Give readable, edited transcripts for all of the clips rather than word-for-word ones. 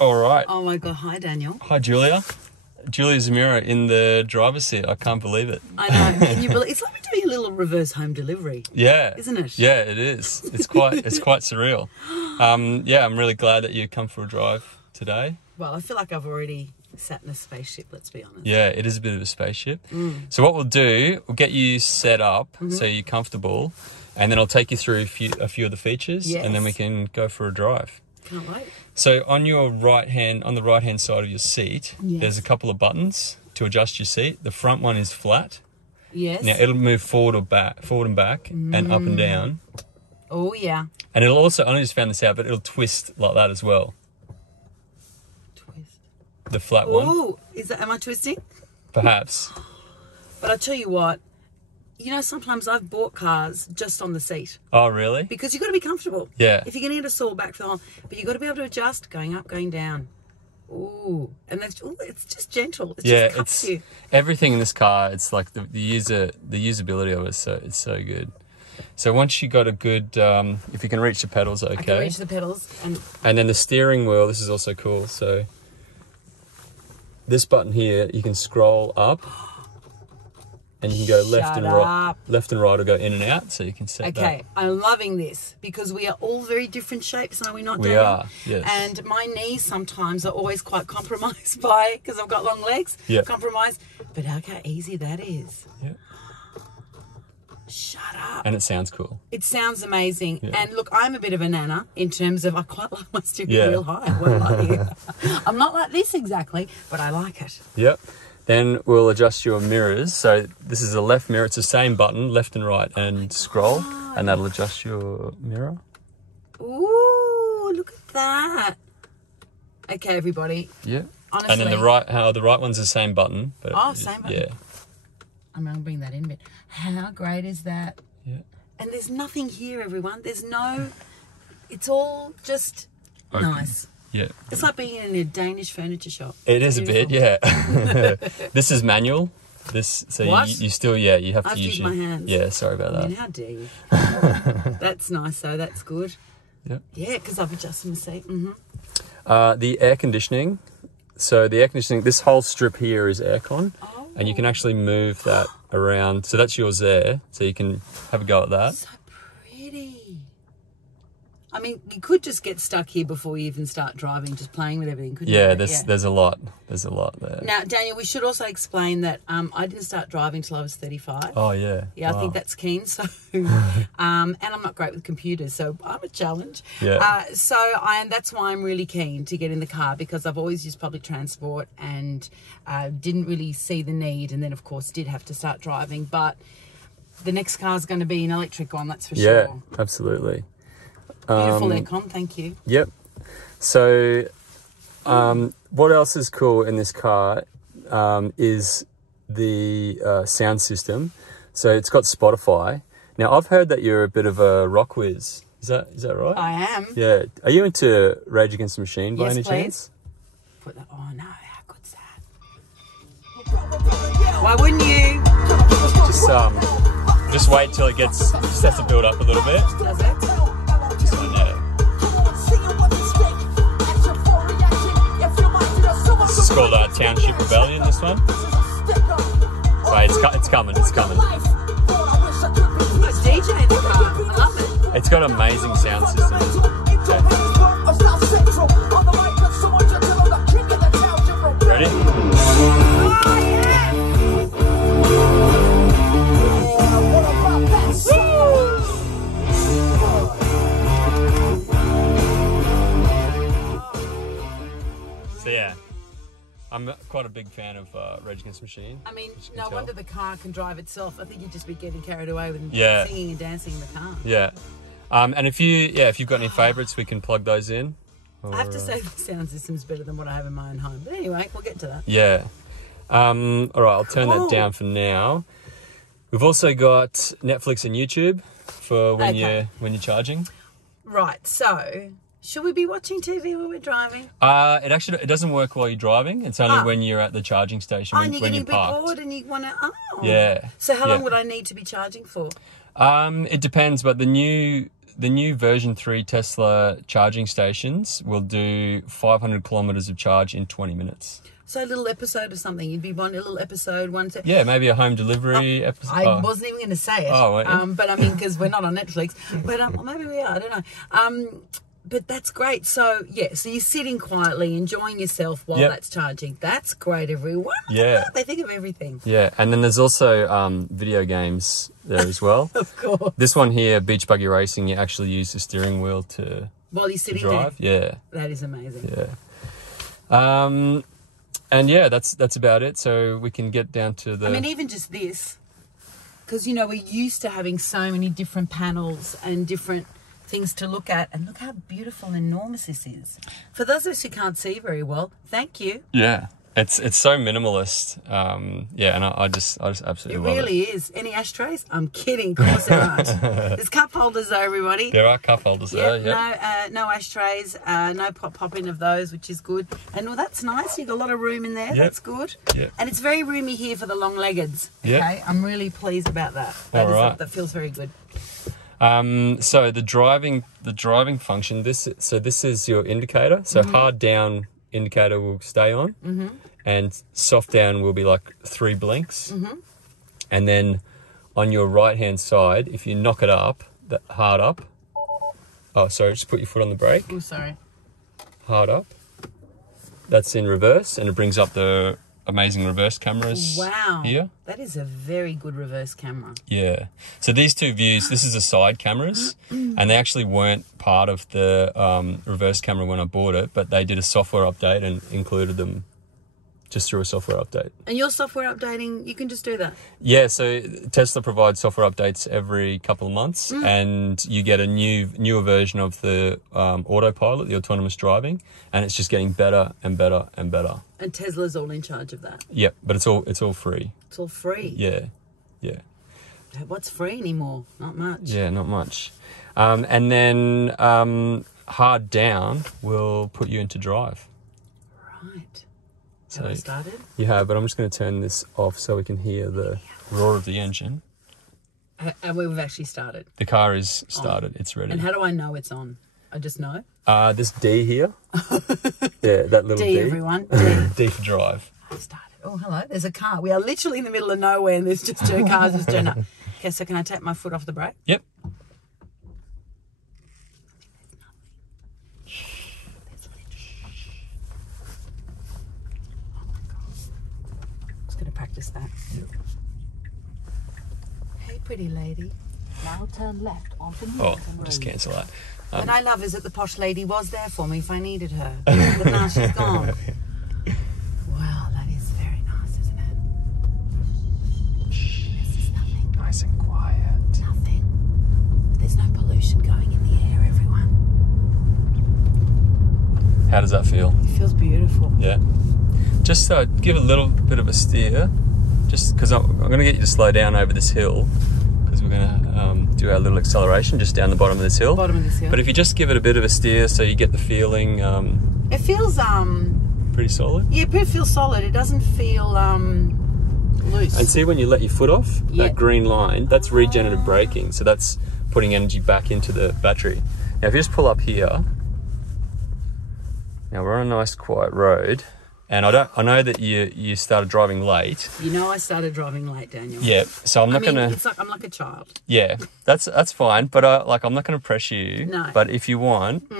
All right. Oh my God. Hi, Daniel. Hi, Julia. Julia Zemiro in the driver's seat. I can't believe it. I know. Can you believe? It's like we're doing a little reverse home delivery. Yeah. Isn't it? Yeah, it is. It's quite surreal. Yeah, I'm really glad that you come for a drive today. Well, I feel like I've already sat in a spaceship, let's be honest. Yeah, it is a bit of a spaceship. So what we'll do, we'll get you set up so you're comfortable, and then I'll take you through a few of the features, and then we can go for a drive. Can't wait. So on the right hand side of your seat, there's a couple of buttons to adjust your seat. The front one is flat. Yes. Now it'll move forward and back, and up and down. Oh yeah. And it'll also, I only just found this out, but it'll twist like that as well. Twist. The flat one. Oh, am I twisting? Perhaps. But I tell you what, you know, sometimes I've bought cars just on the seat. Oh, really? Because you've got to be comfortable. Yeah. If you're going to get a sore back for the whole, but you've got to be able to adjust, going up, going down. Ooh, and it's just gentle. It just cups you. Everything in this car. It's like the usability of it. So it's so good. So once you got a good, if you can reach the pedals, okay. I can reach the pedals, and then the steering wheel. This is also cool. So this button here, you can scroll up. And you can go left and right. Left and right will go in and out, so you can set that. Okay, I'm loving this because we are all very different shapes, are we not? We are, yes. And my knees sometimes are always quite compromised by, because I've got long legs, compromised. But look how easy that is. Yeah. Shut up. And it sounds cool. It sounds amazing. Yeah. And look, I'm a bit of a nana in terms of I quite like my steering wheel high. Well, I'm not like this exactly, but I like it. Yep. Then we'll adjust your mirrors. So this is a left mirror. It's the same button, left and right, and scroll, and that'll adjust your mirror. Ooh, look at that. Okay, everybody. Yeah. Honestly. And then the right one's the same button. But same button. Yeah. I'm going to bring that in a bit. How great is that? Yeah. And there's nothing here, everyone. There's no... It's all just nice. Yeah. It's like being in a Danish furniture shop. It is a bit, yeah. This is manual. So you still, you have to use my hands. Yeah, sorry about that. I mean, how dare you? That's nice, though. That's good. Yeah. Yeah, because I've adjusted my seat. The air conditioning. So the air conditioning, this whole strip here is aircon. Oh. And you can actually move that around. So that's yours there. So you can have a go at that. So pretty. I mean, you could just get stuck here before you even start driving, just playing with everything, couldn't you? There's a lot. There's a lot there. Now, Daniel, we should also explain that I didn't start driving till I was 35. Oh, yeah. Yeah, wow. I think that's keen. So, and I'm not great with computers, so I'm a challenge. Yeah. And that's why I'm really keen to get in the car, because I've always used public transport and didn't really see the need, and then, of course, did have to start driving. But the next car is going to be an electric one, that's for sure. Yeah, absolutely. Beautiful aircon, thank you. Yep. So, what else is cool in this car is the sound system. So it's got Spotify. Now I've heard that you're a bit of a RocKwiz. Is that right? I am. Yeah. Are you into Rage Against the Machine by any chance? Put that. Oh no, how good's that? Why wouldn't you? Just wait till it just has to build up a little bit. Does it? This is called Township Rebellion, this one. Wait, it's coming. It's DJ in the car. I love it. It's got an amazing sound system. Okay. Ready? So yeah, I'm quite a big fan of Rage Against the Machine. I mean, no wonder the car can drive itself. I think you'd just be getting carried away with singing and dancing in the car. Yeah. And if you've got any favourites, we can plug those in. I have to say the sound system's better than what I have in my own home. But anyway, we'll get to that. Yeah. All right, I'll turn that down for now. We've also got Netflix and YouTube for when you're charging. Right. So, should we be watching TV while we're driving? It doesn't work while you're driving. It's only when you're at the charging station and you're getting parked. a bit bored and you want to. Oh. Yeah. So how long would I need to be charging for? It depends, but the the new version 3 Tesla charging stations will do 500 kilometers of charge in 20 minutes. So a little episode of something. You'd be one a little episode, one. Yeah, maybe a home delivery episode. I wasn't even going to say it. Oh, weren't you? But I mean, because we're not on Netflix. But or maybe we are. I don't know. But that's great. So yeah, so you're sitting quietly, enjoying yourself while that's charging. That's great, everyone. Yeah, they think of everything. Yeah, and then there's also video games there as well. Of course. This one here, beach buggy racing, you actually use the steering wheel while you're sitting drive. there. Yeah, that is amazing. Yeah. And yeah, that's about it. So we can get down to the... I mean, even just this, because, you know, we're used to having so many different panels and different things to look at. And look how beautiful and enormous this is. For those of us who can't see very well, thank you. Yeah, it's so minimalist. Yeah, and I just absolutely love it. It really is. Any ashtrays? I'm kidding. Of course there aren't. There's cup holders though, everybody. There are cup holders there. Yeah. No ashtrays. No pop-in of those, which is good. And well, that's nice. You've got a lot of room in there. Yep. That's good. Yep. And it's very roomy here for the long-leggeds. Yep. Okay, I'm really pleased about that. That feels very good. So the driving function. This is your indicator. So hard down indicator will stay on, and soft down will be like 3 blinks, and then on your right hand side, if you knock it up, hard up. Oh, sorry, just put your foot on the brake. Oh, sorry. Hard up. That's in reverse, and it brings up the amazing reverse cameras. Wow. Here. That is a very good reverse camera. Yeah. So these two views, this is the side cameras, and they actually weren't part of the reverse camera when I bought it, but they did a software update and included them just through a software update. And your software updating, you can just do that? Yeah, so Tesla provides software updates every couple of months, and you get a newer version of the Autopilot, the autonomous driving, and it's just getting better and better and better. And Tesla's all in charge of that? Yep, but it's all free. It's all free? Yeah, yeah. What's free anymore? Not much. Yeah, not much. And then hard down will put you into drive. Right. So have I started? You have, but I'm just going to turn this off so we can hear the roar of the engine. And we've actually started. The car is started. It's ready. And how do I know it's on? I just know? This D here. Yeah, that little D. D, everyone. D. D for drive. I've started. Oh, hello. There's a car. We are literally in the middle of nowhere and there's just 2 cars just turned up. Okay, so can I take my foot off the brake? Yep. Going to practice that. Hey, pretty lady. Now turn left onto Newton Road. Just cancel that. What I love is that the posh lady was there for me if I needed her. But now she's gone. Wow, that is very nice, isn't it? This is nothing. Nice and quiet. Nothing. There's no pollution going in the air, everyone. How does that feel? It feels beautiful. Yeah. Just give a little bit of a steer, just because I'm going to get you to slow down over this hill, because we're going to do our little acceleration just down the bottom of this hill. Bottom of this hill. But if you just give it a bit of a steer so you get the feeling... it feels... pretty solid? Yeah, it feels solid. It doesn't feel loose. And see when you let your foot off, that green line, that's regenerative braking, so that's putting energy back into the battery. Now if you just pull up here, now we're on a nice quiet road. And I know that you started driving late. You know I started driving late, Daniel. Yeah, so I'm not gonna. It's like I'm like a child. Yeah, that's fine, but I'm not gonna press you. No. But if you want,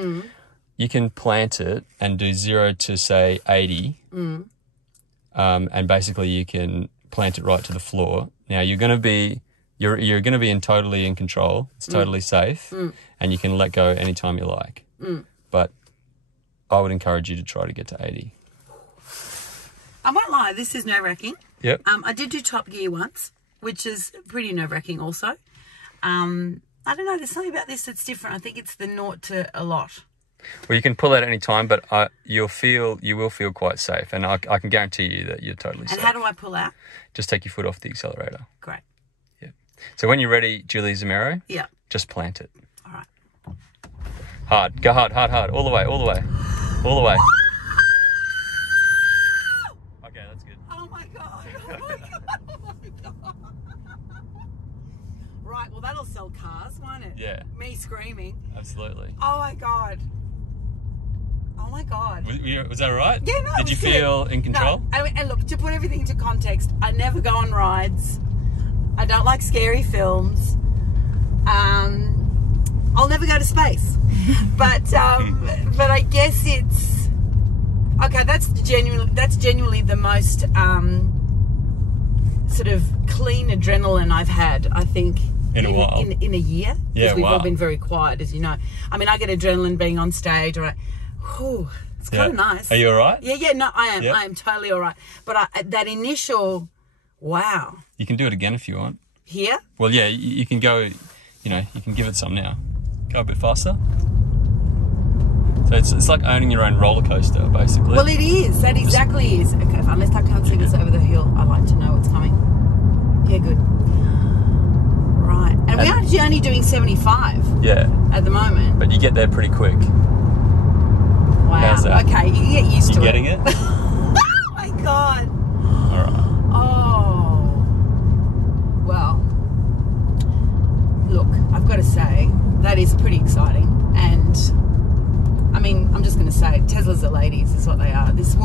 you can plant it and do 0 to say 80, and basically you can plant it right to the floor. Now you're gonna be totally in control. It's totally safe, and you can let go anytime you like. But I would encourage you to try to get to 80. I won't lie, this is nerve-wracking. Yep. I did do Top Gear once, which is pretty nerve-wracking also. I don't know, there's something about this that's different. I think it's the 0 to a lot. Well, you can pull out any time, but you will feel quite safe, and I can guarantee you that you're totally safe. And how do I pull out? Just take your foot off the accelerator. Great. Yeah. So when you're ready, Julie Zemiro, just plant it. All right. Hard. Go hard, hard, hard. All the way, all the way. All the way. Okay, that's good. Oh my God. Oh my God. Oh my God. Right, well, that'll sell cars, won't it? Yeah. Me screaming. Was that all right? Yeah, no. Did you feel in control? No. And look, to put everything into context, I never go on rides. I don't like scary films. I'll never go to space. But I guess it's okay. That's genuinely the most sort of clean adrenaline I've had, I think. In a while. In a year. Yeah, because we've all been very quiet, as you know. I mean, I get adrenaline being on stage. It's kind of nice. Are you all right? Yeah, no, I am. Yep. I am totally all right. But that initial, wow. You can do it again if you want. Here? Well, yeah, you can go, you can give it some now. Go a bit faster. So it's like owning your own roller coaster, basically. Well, it is. That exactly is. Okay, unless I can't see this over the hill, I like to know what's coming. Yeah, good. Right. And we are actually only doing 75 at the moment. But you get there pretty quick. Wow. How's that? Okay, you can get used to it. You getting it? Oh, my God. All right. Oh. Well, look, I've got to say, that is pretty exciting. And, I mean, I'm just going to say, Teslas are ladies, is what they are. This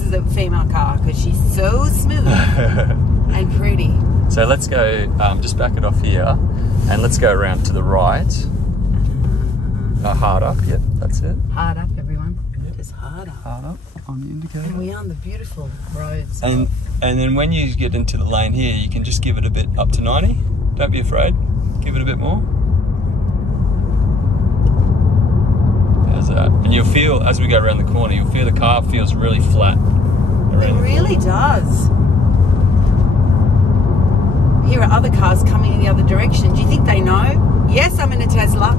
is a female car because she's so smooth and pretty. So let's go, just back it off here, and let's go around to the right. Hard up, yep, that's it. Hard up, everyone. Yep. Just hard up. Hard up on the indicator. And we are on the beautiful roads. And then when you get into the lane here, you can just give it a bit up to 90. Don't be afraid. Give it a bit more. How's that? And you'll feel, as we go around the corner, you'll feel the car feels really flat. It really does. Here are other cars coming in the other direction. Do you think they know? Yes, I'm in a Tesla.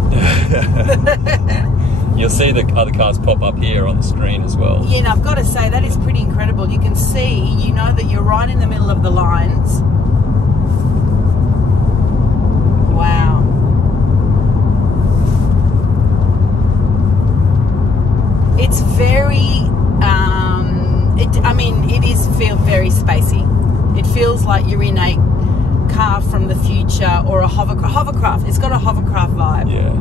You'll see the other cars pop up here on the screen as well. Yeah, and I've got to say, that is pretty incredible. You can see, you know that you're right in the middle of the lines. Wow. It's very, it is feel very spacey. It feels like you're in a car from the future or a hovercraft. It's got a hovercraft vibe. Yeah.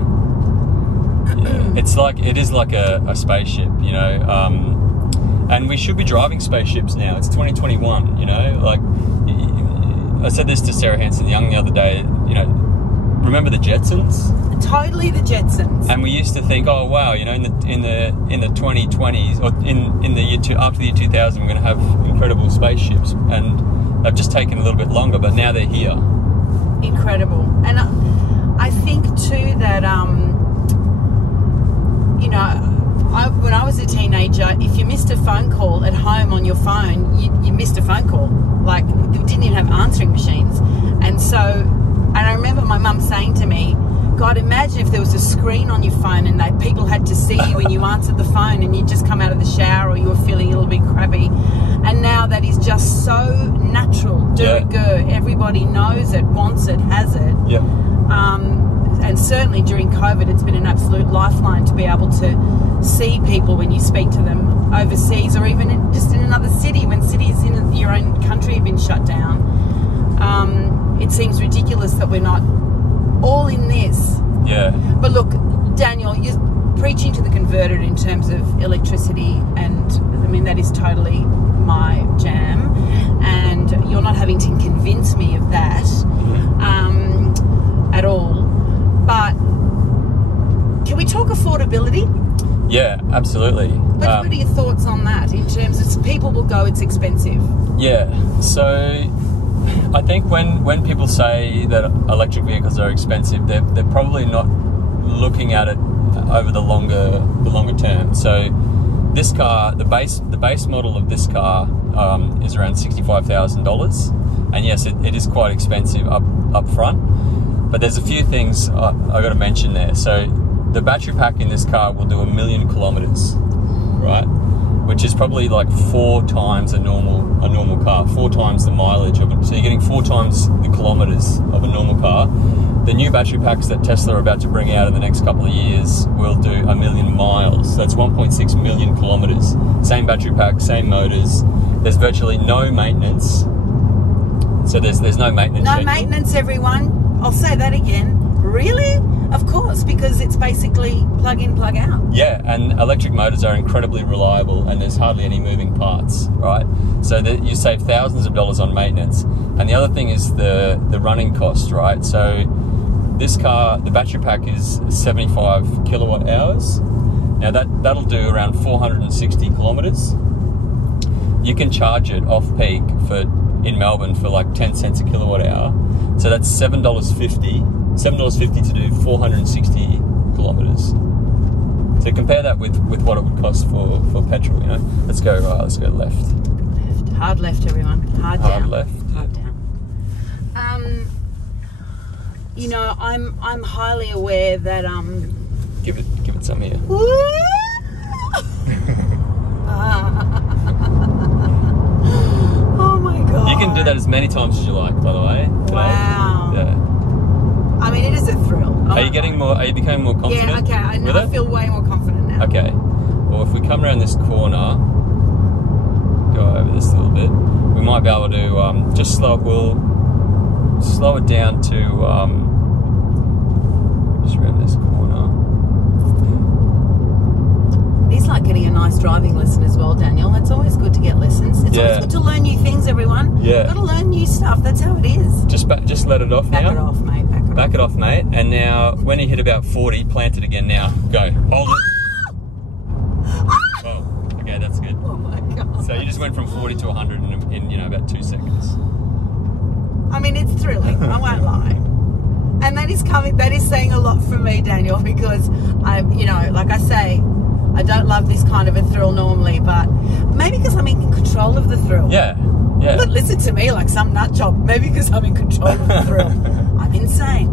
It is like a spaceship, and we should be driving spaceships now. It's 2021, like I said this to Sarah Hanson-Young the other day, remember the Jetsons? Totally the Jetsons. And we used to think, oh wow, in the 2020s or in the year after the year 2000, we're going to have incredible spaceships, and they've just taken a little bit longer, but now they're here. Incredible. And I think too that when I was a teenager, if you missed a phone call at home on your phone, you missed a phone call. Like, we didn't even have answering machines. And I remember my mum saying to me, God, imagine if there was a screen on your phone and people had to see you when you answered the phone and you'd just come out of the shower or you were feeling a little bit crappy. And now that is just so natural. De rigueur. Everybody knows it, wants it, has it. Yeah. And certainly during COVID, it's been an absolute lifeline to be able to see people when you speak to them overseas or even just in another city when cities in your own country have been shut down. It seems ridiculous that we're not all in this. Yeah. But look, Daniel, you're preaching to the converted in terms of electricity, and that is totally my jam, and you're not having to convince me of that at all. But can we talk affordability? Yeah, absolutely. What are your thoughts on that in terms of people will go, it's expensive? Yeah, so I think when people say that electric vehicles are expensive, they're probably not looking at it over the longer term. So this car, the base model of this car is around $65,000, and yes, it is quite expensive up front. But there's a few things I got to mention there. So the battery pack in this car will do 1 million kilometers, right? Which is probably like 4 times a normal car, 4 times the mileage of it. So you're getting 4 times the kilometers of a normal car. The new battery packs that Tesla are about to bring out in the next couple of years will do 1 million miles. That's 1.6 million kilometers. Same battery pack, same motors. There's virtually no maintenance. So there's no maintenance. No maintenance, everyone. I'll say that again. Really? Of course, because it's basically plug in, plug out. Yeah, and electric motors are incredibly reliable, and there's hardly any moving parts, right? So that you save thousands of dollars on maintenance. And the other thing is the running cost, right? So this car, the battery pack is 75 kilowatt hours. Now that'll do around 460 kilometers. You can charge it off peak in Melbourne for like 10 cents a kilowatt hour. So that's $7.50 to do 460 kilometers. So compare that with what it would cost for petrol, you know. Let's go left. Hard left, everyone. Hard down. Left. Hard down. You know, I'm highly aware that Give it some here. Oh my god. You can do that as many times as you like, by the way. Today. Wow. Yeah. I mean, it is a thrill. Are you becoming more confident? Yeah, okay. I feel way more confident now. Okay. Well, if we come around this corner, go over this a little bit, we might be able to just slow it down to just around this corner. It's like getting a nice driving lesson as well, Daniel. It's always good to get lessons. It's always good to learn new things, everyone. Yeah. You've got to learn new stuff. That's how it is. Just let it off now. Back it off, mate. Back it off, mate. And now, when you hit about 40, plant it again now. Go. Hold it. Oh, okay, that's good. Oh my god. So you just went from 40 to 100 in about 2 seconds. I mean, it's thrilling. I won't lie. And that is saying a lot for me, Daniel, because like I say, I don't love this kind of a thrill normally, but maybe because I'm in control of the thrill. Yeah. But listen to me like some nut job. Maybe because I'm in control of the thrill. I'm insane.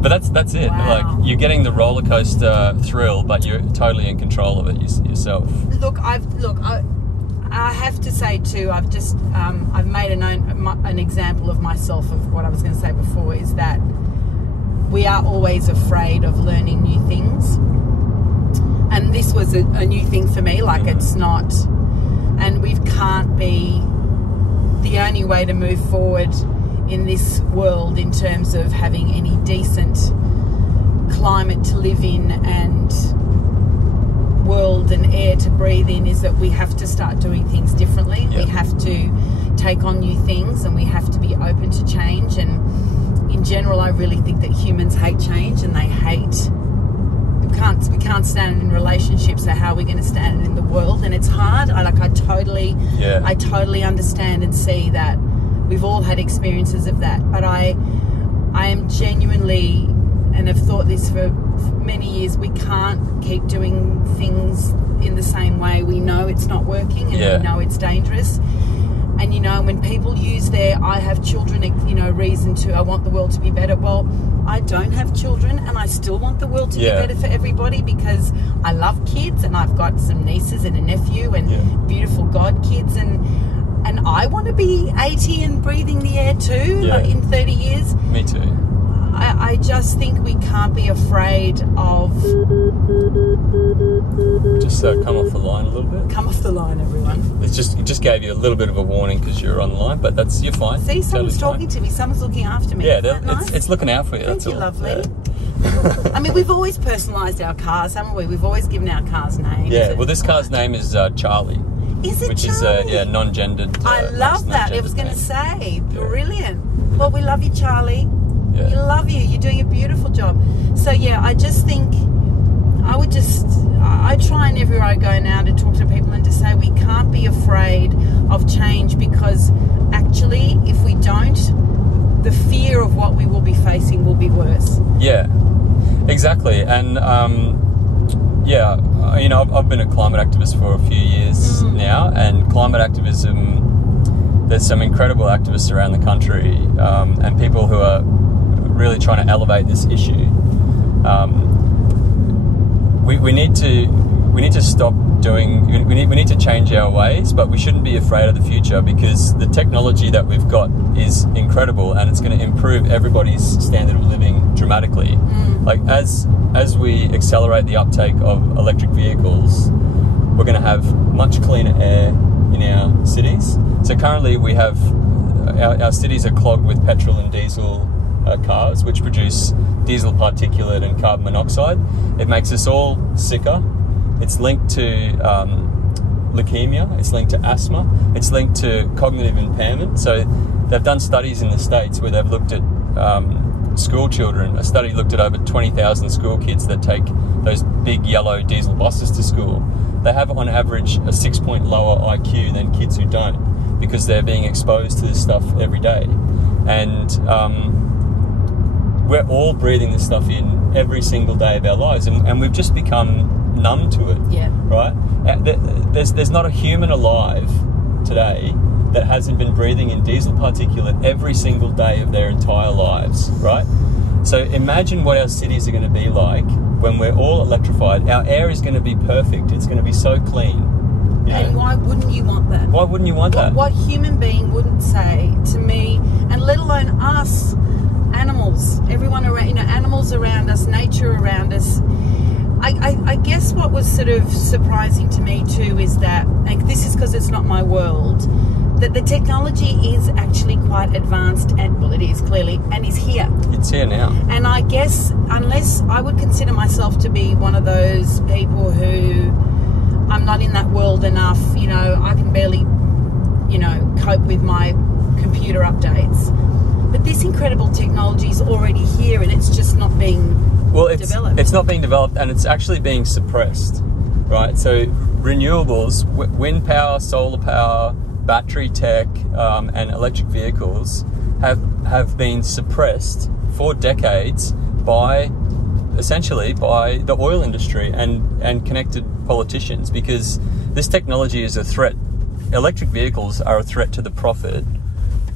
But that's it. Wow. Like, you're getting the roller coaster thrill, but you're totally in control of it yourself. Look, I have to say too, I've made an example of myself of what I was going to say before, is that we are always afraid of learning new things. And this was a new thing for me, like it's not, and we can't be the only way to move forward in this world in terms of having any decent climate to live in and world and air to breathe in, is that we have to start doing things differently. Yep. We have to take on new things, and we have to be open to change. And in general, I really think that humans hate change, and they hate, we can't stand in relationships, so how are we going to stand in the world? And it's hard. I totally understand and see that we've all had experiences of that, but I am genuinely, and have thought this for many years, we can't keep doing things in the same way. We know it's not working, and we know it's dangerous. And when people use I have children, reason to, I want the world to be better. Well, I don't have children, and I still want the world to be better for everybody, because I love kids, and I've got some nieces and a nephew and beautiful godkids, and I want to be 80 and breathing the air too in 30 years. Me too. I just think we can't be afraid of... Just come off the line a little bit. Come off the line, everyone. It just gave you a little bit of a warning because you're on the line, but you're fine. See, someone's talking to me. Someone's looking after me. Yeah, Isn't that nice? it's looking out for you. Thank that's you, all. lovely. Yeah. I mean, we've always personalised our cars, haven't we? We've always given our cars names. Yeah, well, this car's name is Charlie. Is it which Charlie? is non-gendered. I love that. I was going to say, brilliant. Well, we love you, Charlie. Yeah. We love you. You're doing a beautiful job. So yeah, I just think I try and everywhere I go now to talk to people and to say we can't be afraid of change, because actually, if we don't, the fear of what we will be facing will be worse. Yeah, exactly. And I've been a climate activist for a few years now, and climate activism, there's some incredible activists around the country, and people who are really trying to elevate this issue. We need to stop doing. We need to change our ways, but we shouldn't be afraid of the future, because the technology that we've got is incredible, and it's going to improve everybody's standard of living dramatically. Like as we accelerate the uptake of electric vehicles, we're going to have much cleaner air in our cities. So currently we have our cities are clogged with petrol and diesel cars, which produce diesel particulate and carbon monoxide. It makes us all sicker. It's linked to leukemia, it's linked to asthma, it's linked to cognitive impairment. So they've done studies in the States where they've looked at school children. A study looked at over 20,000 school kids that take those big yellow diesel buses to school. They have on average a 6-point lower IQ than kids who don't, because they're being exposed to this stuff every day. And we're all breathing this stuff in every single day of our lives, and we've just become numb to it. Yeah. Right? There's not a human alive today that hasn't been breathing in diesel particulate every single day of their entire lives, right? So imagine what our cities are going to be like when we're all electrified. Our air is going to be perfect. It's going to be so clean. You know? And why wouldn't you want that? Why wouldn't you want that? What human being wouldn't say to me, and let alone us, animals, everyone around, animals around us, nature around us. I guess what was sort of surprising to me too is that, and this is because it's not my world, that the technology is actually quite advanced, and well, it is clearly, and is here. It's here now. And I guess, unless I would consider myself to be one of those people who, I'm not in that world enough, I can barely, cope with my computer updates. But this incredible technology is already here, and it's just not being developed. It's not being developed, and it's actually being suppressed, right? So renewables, wind power, solar power, battery tech, and electric vehicles have been suppressed for decades essentially by the oil industry and connected politicians, because this technology is a threat. Electric vehicles are a threat to the profit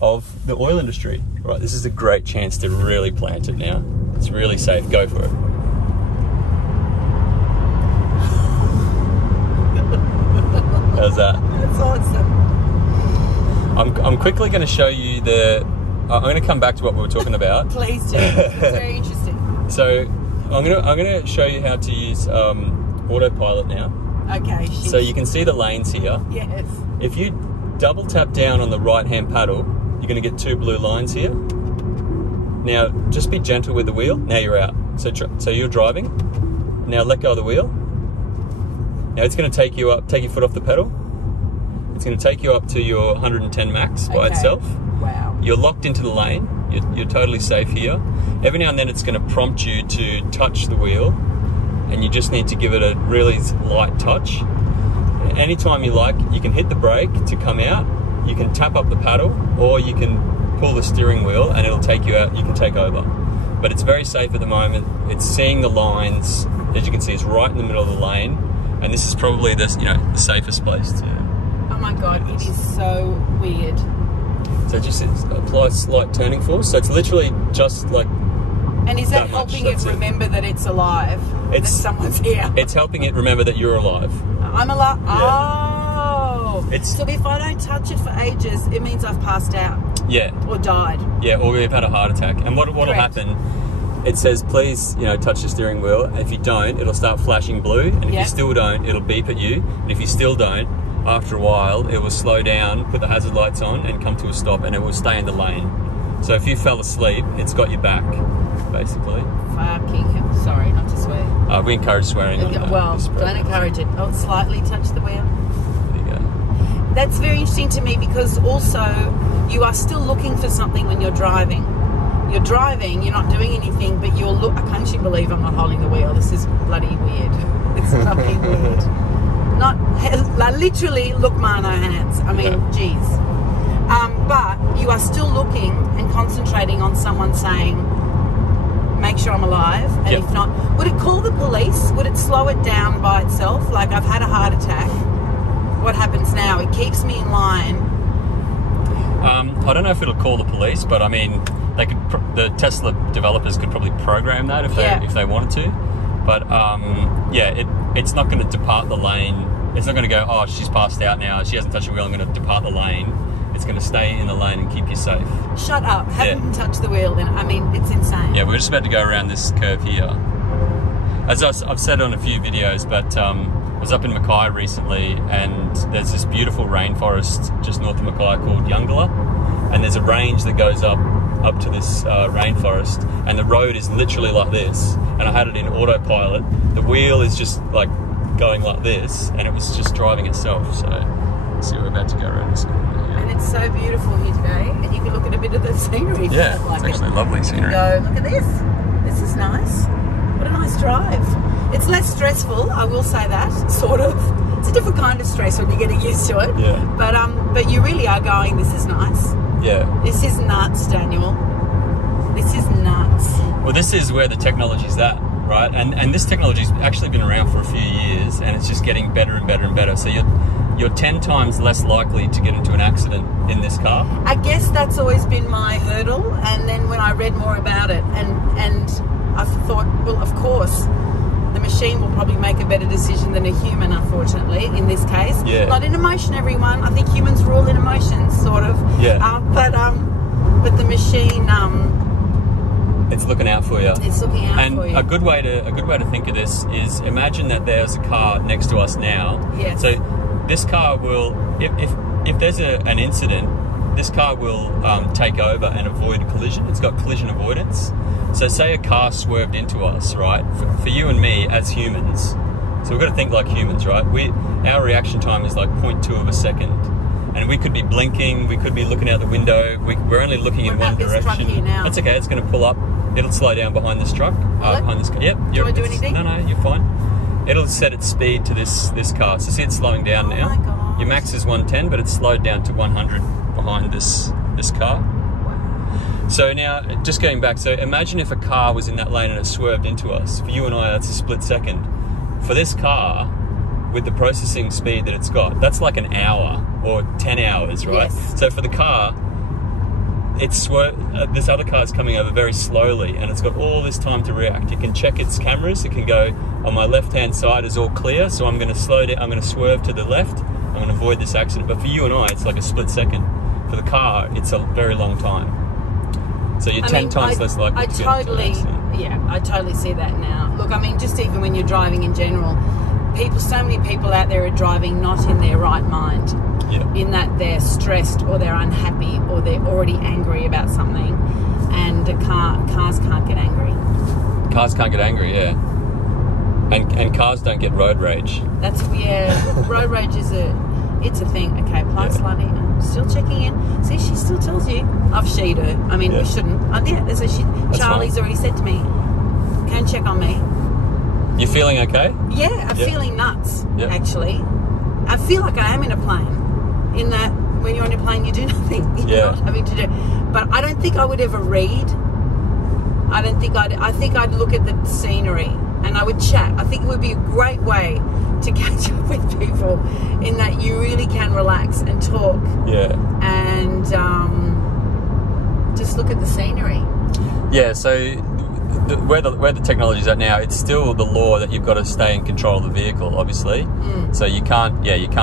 of the oil industry. Right, this is a great chance to really plant it now. It's really safe. Go for it. How's that? That's awesome. I'm quickly going to show you I'm going to come back to what we were talking about. Please do. It's very interesting. So I'm going to show you how to use Autopilot now. Okay. So you can see the lanes here. Yes. If you double tap down on the right hand paddle, you're going to get 2 blue lines here. Now just be gentle with the wheel. Now you're out. So you're driving. Now let go of the wheel. Now it's going to take you up. Take your foot off the pedal. It's going to take you up to your 110 max by itself. Wow. You're locked into the lane. You're totally safe here. Every now and then it's going to prompt you to touch the wheel, and you just need to give it a really light touch. Anytime you like, you can hit the brake to come out, you can tap up the paddle, or you can pull the steering wheel and it'll take you out. You can take over. But it's very safe at the moment. It's seeing the lines. As you can see, it's right in the middle of the lane, and this is probably the safest place to. Oh my God, it is so weird. So just apply slight turning force. So it's literally just like. And is that helping it remember that it's alive? That someone's here? It's helping it remember that you're alive. I'm alive. Yeah. Oh. So if I don't touch it for ages, it means I've passed out. Yeah. Or died. Yeah, or we've had a heart attack. And what'll happen? It says, please, touch the steering wheel. And if you don't, it'll start flashing blue. And if you still don't, it'll beep at you. And if you still don't, after a while, it will slow down, put the hazard lights on, and come to a stop, and it will stay in the lane. So if you fell asleep, it's got your back, basically. Fucking hell. Sorry, not to swear. We encourage swearing. Well, don't encourage it. Oh, slightly touch the wheel. There you go. That's very interesting to me, because also you are still looking for something when you're driving. You're driving, you're not doing anything, but you'll look. I can't actually believe I'm not holding the wheel. This is bloody weird. It's bloody weird. Literally, look, man, no hands. I mean, geez. But you are still looking and concentrating on someone saying, make sure I'm alive, and if not, would it call the police? Would it slow it down by itself? Like, I've had a heart attack. What happens now? It keeps me in line. I don't know if it'll call the police, but I mean, the Tesla developers could probably program that if they wanted to. But it's not going to depart the lane. It's not going to go, oh, she's passed out now, she hasn't touched the wheel, I'm going to depart the lane. It's going to stay in the lane and keep you safe. Shut up. Haven't touched the wheel then. I mean, it's insane. Yeah, we're just about to go around this curve here. As I've said on a few videos, but I was up in Mackay recently, and there's this beautiful rainforest just north of Mackay called Youngala, and there's a range that goes up up to this rainforest, and the road is literally like this, and I had it in autopilot. The wheel is just like going like this, and it was just driving itself. So see, we're about to go around this corner here. And it's so beautiful here today, and you can look at a bit of the scenery. Yeah, it's actually lovely scenery. Go, look at this. This is nice. What a nice drive. It's less stressful, I will say that, sort of. It's a different kind of stress when you're getting used to it. Yeah. But you really are going, this is nice. Yeah. This is nuts, Daniel. This is nuts. Well, this is where the technology's at, right? And this technology's actually been around for a few years, and it's just getting better and better and better. So you're 10 times less likely to get into an accident in this car. I guess that's always been my hurdle, and then when I read more about it, and I thought, well, of course, the machine will probably make a better decision than a human, unfortunately, in this case. Yeah. Not in emotion, everyone. I think humans rule in emotions, sort of. Yeah. But the machine, it's looking out for you. It's looking out and for you. a good way to think of this is, imagine that there's a car next to us now. Yes. So this car will, if there's an incident, this car will take over and avoid a collision. It's got collision avoidance. So say a car swerved into us, right? For you and me as humans, so we've got to think like humans, right? Our reaction time is like 0.2 of a second. And we could be blinking, we could be looking out the window, we're only looking in one direction. Truck here now? That's okay, it's going to pull up. It'll slow down behind this truck. Behind this car. Yep. Do I do anything? No, you're fine. It'll set its speed to this car. So see, it's slowing down now. Oh my God. Your max is 110, but it's slowed down to 100 behind this car. So now, just going back, so imagine if a car was in that lane and it swerved into us. For you and I, that's a split second. For this car, with the processing speed that it's got, that's like an hour or 10 hours, right? Yes. So for the car, this other car's coming over very slowly, and it's got all this time to react. You can check its cameras. It can go, on my left-hand side is all clear, so I'm going to slow down, I'm going to swerve to the left, I'm going to avoid this accident. But for you and I, it's like a split second. For the car, it's a very long time. So you're 10 times less likely to get into an accident. Yeah, I totally see that now. Look, I mean, just even when you're driving in general, so many people out there are driving not in their right mind. Yeah. In that they're stressed or they're unhappy or they're already angry about something, and cars can't get angry. Cars can't get angry, yeah. And cars don't get road rage. That's road rage is it's a thing. Okay, plus sliding. I'm still checking in. See, she still tells you. I've she'd her. I mean, we shouldn't. So Charlie's already said to me, "Can check on me." You feeling okay? Yeah, I'm feeling nuts. Yep. Actually, I feel like I am in a plane. In that, when you're on a plane, you do nothing. You're not having to do. But I don't think I would ever read. I think I'd look at the scenery and I would chat. I think it would be a great way to catch up with people, in that you really can relax and talk. Yeah. And just look at the scenery. Yeah. So where the technology's at now, it's still the law that you've got to stay in control of the vehicle, obviously. So you can't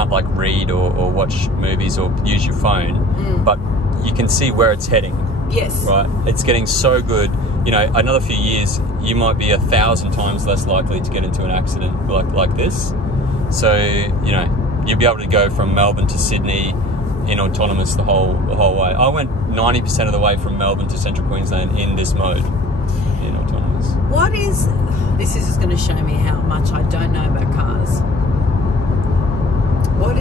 like read or watch movies or use your phone, but you can see where it's heading. Yes. Right. It's getting so good. You know, another few years, you might be 1,000 times less likely to get into an accident like this. So, you know, you'll be able to go from Melbourne to Sydney in autonomous the whole way. I went 90% of the way from Melbourne to Central Queensland in this mode, in autonomous. This is just going to show me how much I don't know about cars. What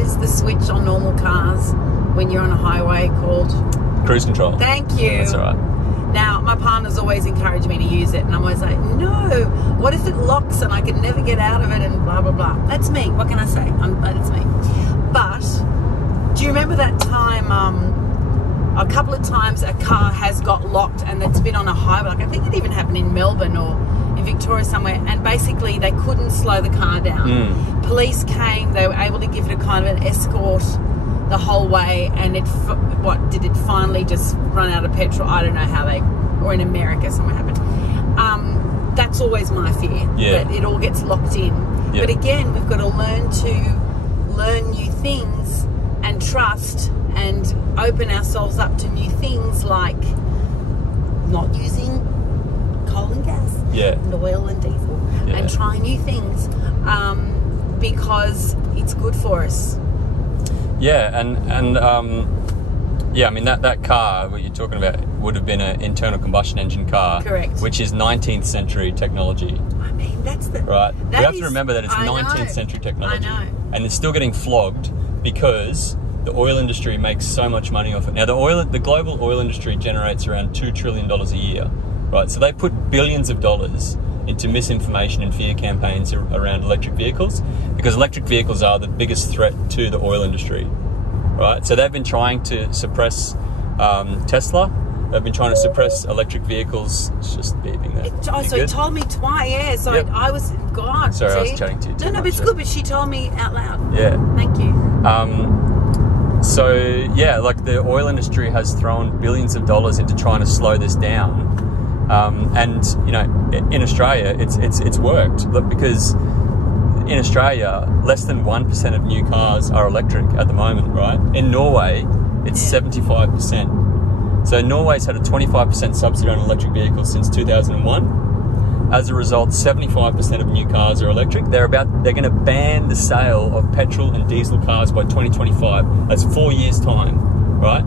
is the switch on normal cars when you're on a highway called? Cruise control. Thank you. That's all right. Now, my partner's always encouraged me to use it, and I'm always like, no, what if it locks and I can never get out of it and blah, blah, blah. That's me. What can I say? That's me. But do you remember that time, a couple of times a car has got locked and it's been on a highway? Like, I think it even happened in Melbourne or in Victoria somewhere, and basically they couldn't slow the car down. Police came, they were able to give it a kind of an escort the whole way, and it finally just run out of petrol? I don't know how or in America somewhere happened. That's always my fear, that it all gets locked in. But again, we've got to learn new things and trust and open ourselves up to new things, like not using coal and gas, and oil and diesel, and trying new things, because it's good for us. Yeah, and Yeah, I mean, that car, what you're talking about, would have been an internal combustion engine car. Correct. Which is 19th century technology. I mean, that's the... Right? We have to is- remember that it's I 19th know. century technology. I know. And it's still getting flogged because the oil industry makes so much money off it. Now, the global oil industry generates around $2 trillion a year, right? So they put billions of dollars into misinformation and fear campaigns around electric vehicles, because electric vehicles are the biggest threat to the oil industry, right? So they've been trying to suppress Tesla. They've been trying to suppress electric vehicles. It's just beeping there. So he told me twice, yeah. So Yep. I was, God. Sorry, I see? was chatting to you too No, much but it's there. good, but she told me out loud. Yeah. Thank you. So yeah, like the oil industry has thrown billions of dollars into trying to slow this down, and you know, in Australia, it's worked. Look, because in Australia, less than 1% of new cars are electric at the moment, right? In Norway, it's 75%. So Norway's had a 25% subsidy on electric vehicles since 2001. As a result, 75% of new cars are electric. They're going to ban the sale of petrol and diesel cars by 2025. That's 4 years' time, right?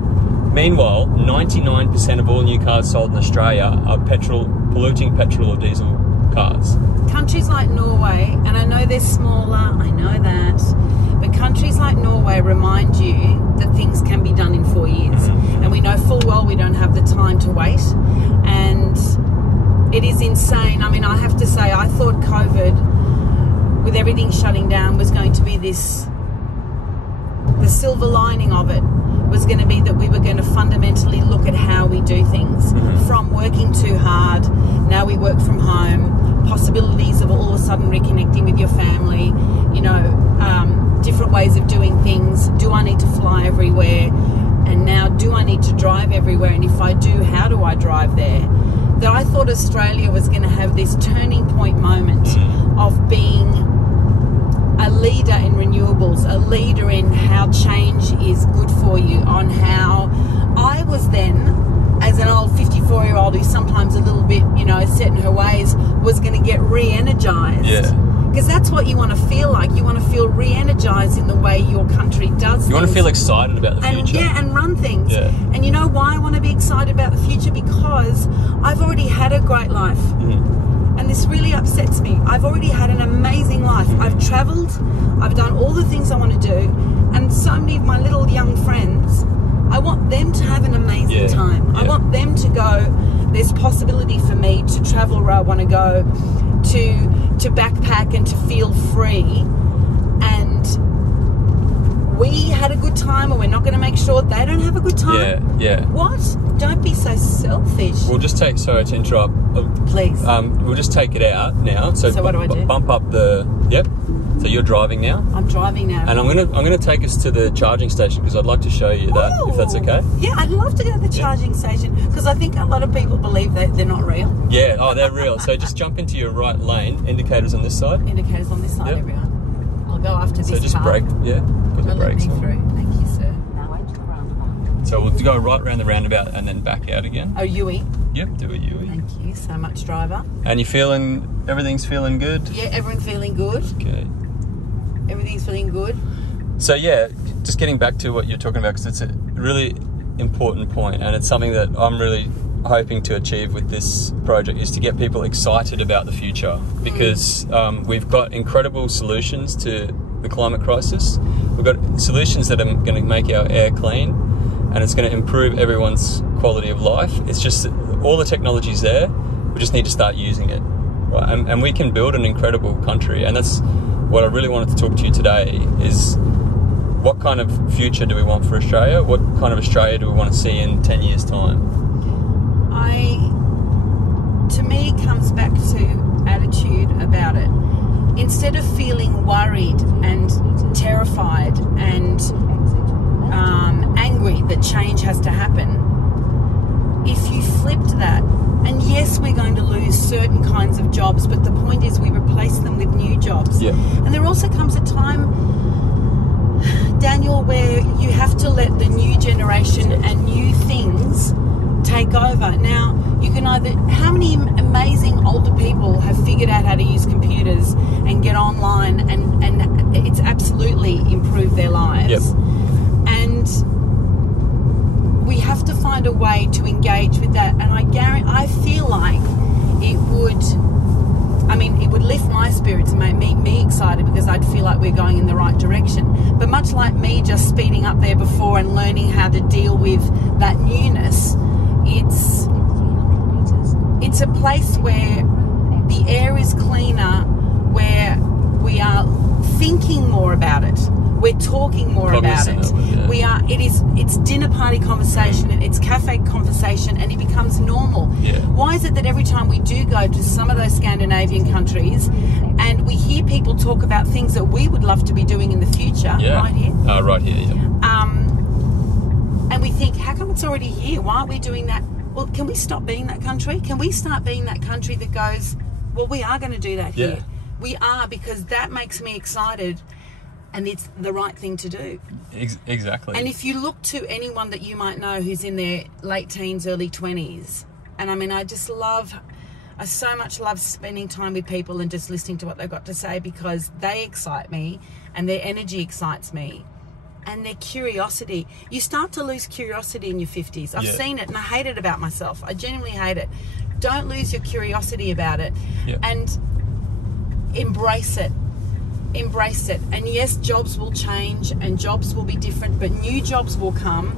Meanwhile, 99% of all new cars sold in Australia are polluting petrol or diesel cars. Countries like Norway, and I know they're smaller, I know that, but countries like Norway remind you that things can be done in 4 years. And we know full well we don't have the time to wait. And it is insane. I mean, I have to say, I thought COVID, with everything shutting down, was going to be this, the silver lining of it was going to be that we were going to fundamentally look at how we do things. From working too hard, now we work from home, possibilities of all of a sudden reconnecting with your family, you know, different ways of doing things. Do I need to fly everywhere? And now, do I need to drive everywhere? And if I do, how do I drive there? That I thought Australia was going to have this turning point moment of being a leader in renewables, a leader in how change is good for you, on how I was then, as an old 54-year-old who's sometimes a little bit, you know, set in her ways, was going to get re-energized. Yeah. Because that's what you want to feel like. You want to feel re-energized in the way your country does. You want to feel excited about the future. Yeah, and run things. Yeah. And you know why I want to be excited about the future? Because I've already had a great life. And this really upsets me. I've already had an amazing life. I've travelled. I've done all the things I want to do. And so many of my little young friends, I want them to have an amazing time. I want them to go, there's possibility for me to travel where I want to go, to backpack and to feel free. And we had a good time, and we're not going to make sure they don't have a good time. Yeah. What? Don't be so selfish. We'll just take, sorry to interrupt. Please. We'll just take it out now. So what do I do? Bump up the, So you're driving now? I'm driving now. And I'm gonna take us to the charging station because I'd like to show you that, if that's okay. Yeah, I'd love to go to the charging station because I think a lot of people believe that they're not real. Yeah, they're real. So just jump into your right lane, indicators on this side. Indicators on this side, Yep. everyone. I'll go after this So just car. brake, put the Let brakes me on. through. Thank you, sir. Now enter the roundabout. So we'll go right around the roundabout and then back out again. Oh, Yui. Yep, do a U. Thank you so much, driver. And everything's feeling good? Yeah, everyone's feeling good. Okay. Everything's feeling good. So yeah, just getting back to what you're talking about, because it's a really important point, and it's something that I'm really hoping to achieve with this project, is to get people excited about the future, because we've got incredible solutions to the climate crisis. We've got solutions that are going to make our air clean, and it's going to improve everyone's quality of life. It's just all the technology's there. We just need to start using it, right? And we can build an incredible country, and that's what I really wanted to talk to you today, is what kind of future do we want for Australia? What kind of Australia do we want to see in 10 years' time? To me, it comes back to attitude about it. Instead of feeling worried and terrified and angry that change has to happen, if you flipped that, and yes, we're going to lose certain kinds of jobs, but the point is we replace them with new jobs. Yeah. And there also comes a time, Daniel, where you have to let the new generation and new things take over. Now, you can either, how many amazing older people have figured out how to use computers and get online, and it's absolutely improved their lives. Yep. And find a way to engage with that, and I feel like it would, I mean, it would lift my spirits and make me excited, because I'd feel like we're going in the right direction. But much like me just speeding up there before and learning how to deal with that newness, it's a place where the air is cleaner, where we are thinking more about it. We're talking more about it. Yeah. It's dinner party conversation, and it's cafe conversation, and it becomes normal. Yeah. Why is it that every time we do go to some of those Scandinavian countries and we hear people talk about things that we would love to be doing in the future, right here? Right here, yeah. And we think, how come it's already here? Why aren't we doing that? Well, can we stop being that country? Can we start being that country that goes, well, we are going to do that here. We are, because that makes me excited, and it's the right thing to do. Exactly. And if you look to anyone that you might know who's in their late teens, early 20s, and I mean, I so much love spending time with people and just listening to what they've got to say, because they excite me and their energy excites me. And their curiosity, you start to lose curiosity in your 50s. I've seen it, and I hate it about myself. I genuinely hate it. Don't lose your curiosity about it, and embrace it. Embrace it. And yes, jobs will change and jobs will be different, but new jobs will come,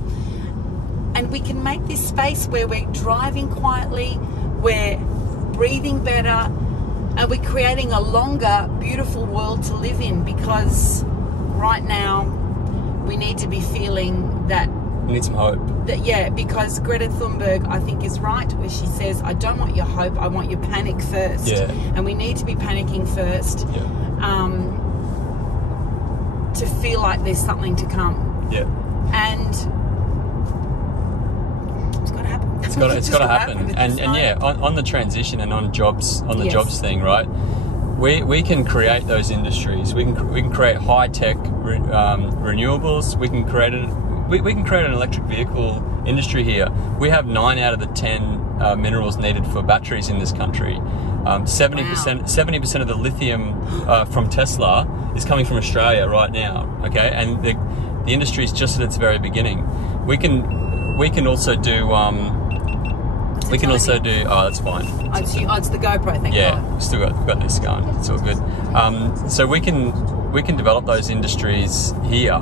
and we can make this space where we're driving quietly, we're breathing better, and we're creating a longer, beautiful world to live in, because right now we need to be feeling that. We need some hope. Because Greta Thunberg, I think, is right, where she says, I don't want your hope, I want your panic first. Yeah. And we need to be panicking first. Yeah. To feel like there's something to come. Yeah. And it's got to happen. It's got to happen. And yeah, on the transition and on jobs, jobs thing, right? We can create those industries. We can create high tech renewables. We can create an electric vehicle industry here. We have 9 out of the 10 minerals needed for batteries in this country. 70% of the lithium from Tesla is coming from Australia right now. Okay, and the industry is just at its very beginning. We can also do. We can also do. Oh, that's fine. It's the GoPro thing. Yeah, we've still got this going. It's all good. So we can develop those industries here,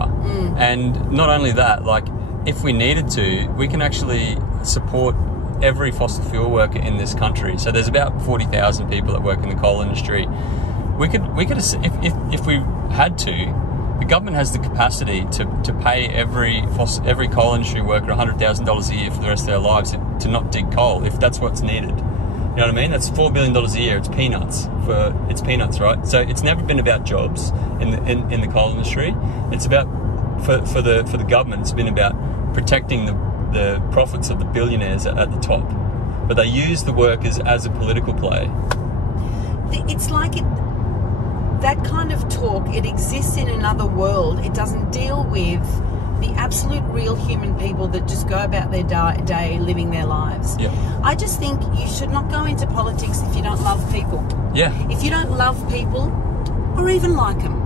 and not only that, like if we needed to, we can actually support every fossil fuel worker in this country. So there's about 40,000 people that work in the coal industry. We could if we had to. The government has the capacity to pay every coal industry worker $100,000 a year for the rest of their lives to not dig coal, if that's what's needed. You know what I mean? That's $4 billion a year. It's peanuts. It's peanuts, right? So it's never been about jobs in the coal industry. It's about for the government. It's been about protecting the profits of the billionaires at the top. But they use the workers as a political play. It's like that kind of talk, it exists in another world. It doesn't deal with the absolute real human people that just go about their day living their lives. Yeah. I just think you should not go into politics if you don't love people. Yeah. If you don't love people or even like them.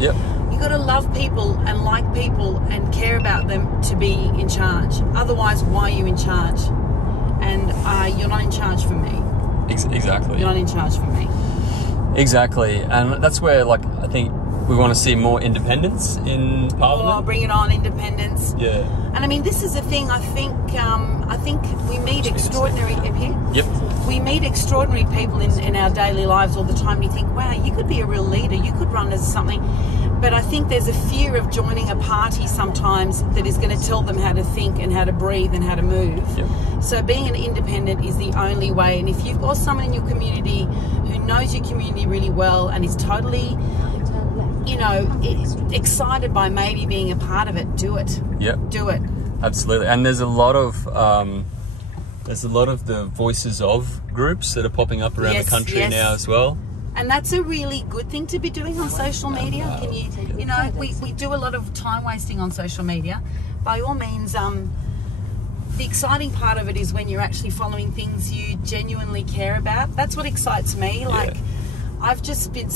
Yep. You got to love people and like people and care about them to be in charge. Otherwise, why are you in charge? And you're not in charge for me. Exactly. You're not in charge for me. Exactly, and that's where, like, I think we want to see more independence in Parliament. Oh, bring it on, independence. Yeah. And I mean, this is the thing. I think we meet extraordinary here. Yep. We meet extraordinary people in our daily lives all the time. And you think, wow, you could be a real leader. You could run as something. But I think there's a fear of joining a party sometimes that is going to tell them how to think and how to breathe and how to move. Yep. So being an independent is the only way. And if you've got someone in your community who knows your community really well and is totally, excited by maybe being a part of it, do it. Yep. Do it. Absolutely. And there's a lot of the voices of groups that are popping up around the country now as well. And that's a really good thing to be doing on social media. Can we do a lot of time wasting on social media. By all means, the exciting part of it is when you're actually following things you genuinely care about. That's what excites me. Like, I've just been